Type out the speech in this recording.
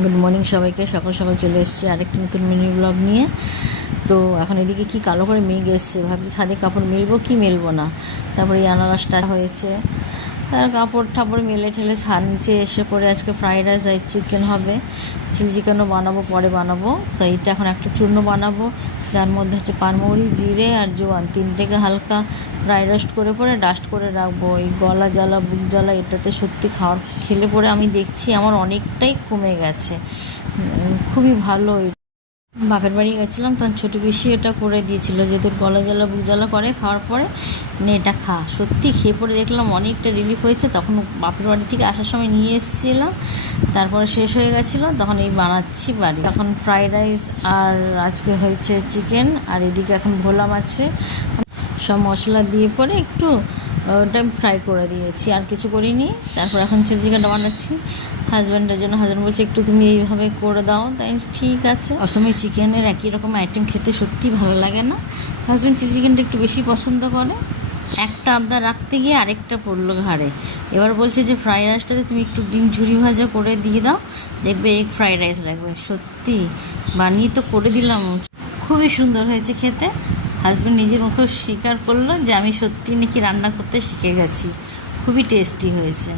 Good morning সবাইকে। সকাল সকাল চলে এসেছি আরেকটি নতুন মিনি ব্লগ নিয়ে। তো এখন এদিকে কি কালো করে মেঘ এসছে, ভাবছি ছাদে কাপড় মেলবো কি মেলবো না। তারপরে এই আনারসটা হয়েছে, তার কাপড় ঠাপড় মেলে ঠেলে ছাদ নিচে এসে পরে আজকে ফ্রাইড রাইস আর চিকেন হবে। চিলি চিকেনও বানাবো, পরে বানাবো। তো এইটা এখন একটা চূর্ণ বানাবো, যার মধ্যে হচ্ছে পানমৌরি, জিরে আর জোয়ান তিনটেকে হালকা ড্রাই রোস্ট করে পরে ডাস্ট করে রাখবো। এই গলা জ্বালা, বুক জ্বালা, এটাতে সত্যি খেলে পরে আমি দেখছি আমার অনেকটাই কমে গেছে। খুবই ভালো। বাপের বাড়ি গেছিলাম তখন ছোটো বেশি এটা করে দিয়েছিল যে তোর গলা জ্বালা বুক জ্বালা করে খাওয়ার পরে নে এটা খা। সত্যি খেয়ে পরে দেখলাম অনেকটা রিলিফ হয়েছে। তখন বাপের বাড়ি থেকে আসার সময় নিয়ে এসেছিলাম, তারপরে শেষ হয়ে গেছিলো, তখন এই বানাচ্ছি বাড়ি। এখন ফ্রাইড রাইস আর আজকে হয়েছে চিকেন, আর এদিকে এখন ভোলা মাছে সব মশলা দিয়ে পরে একটু ওটা ফ্রাই করে দিয়েছি, আর কিছু করিনি। তারপর এখন চিলি চিকেনটা বানাচ্ছি হাজব্যান্ডের জন্য। হাজব্যান্ড বলছে একটু তুমি এইভাবে করে দাও, তাই ঠিক আছে। অসময়ে চিকেনের একই রকম আইটেম খেতে সত্যি ভালো লাগে না। হাজব্যান্ড চিলি চিকেনটা একটু বেশি পছন্দ করে। একটা আবদার রাখতে গিয়ে আরেকটা পড়লো ঘাড়ে। এবার বলছে যে ফ্রাইড রাইসটাতে তুমি একটু ডিম ঝুরি ভাজা করে দিয়ে দাও, দেখবে এগ ফ্রাইড রাইস লাগবে। সত্যি বানিয়ে তো করে দিলাম, খুবই সুন্দর হয়েছে খেতে। হাজব্যান্ড নিজের মুখেও স্বীকার করলো যে আমি সত্যি নাকি রান্না করতে শিখে গেছি, খুবই টেস্টি হয়েছে।